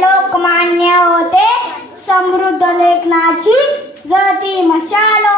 लोकमान्य होते. समृद्ध लेखनाची जळती मशालो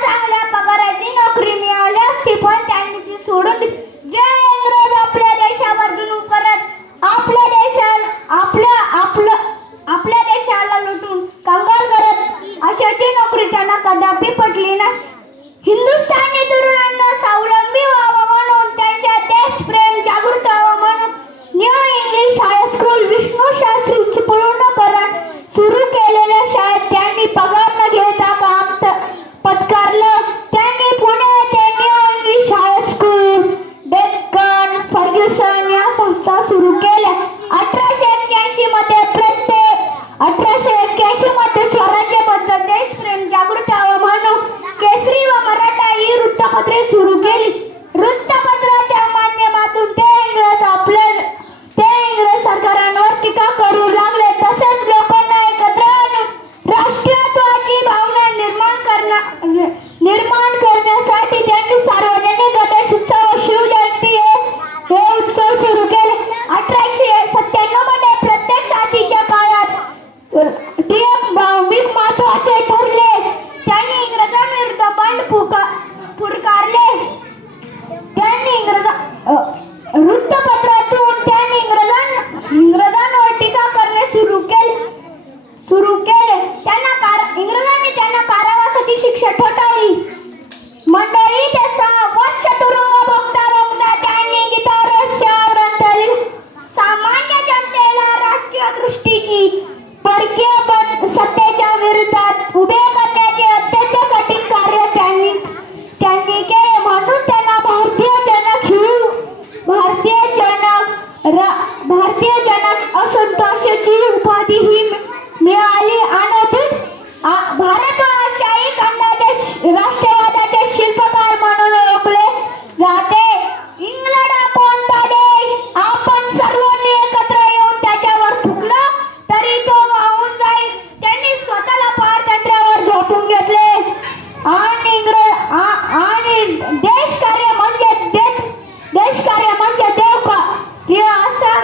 सरकारची नोकरी त्यांना कदापि पटली नाही. हिंदुस्थान निर्माण करण्यासाठी त्यांनी सार्वजनिक गणेशोत्सव शिवजयंती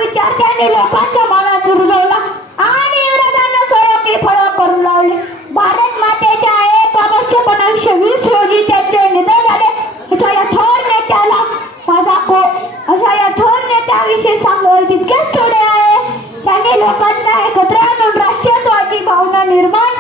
विचार त्यांनी लोकांच्या मनात रुजवला आणि इंग्रजांना सोळोकी फळ करू लावले. भारत मातेच्या एक ऑगस्ट एकोणीसशे वीस रोजी त्यांचे निधन झाले. असा या थोर नेत्याला माझा को असा या थोर नेत्याविषयी सांगाल तितकेच थोडे आहे. त्यांनी लोकांना एकत्र आणून राष्ट्रीयत्वाची भावना निर्माण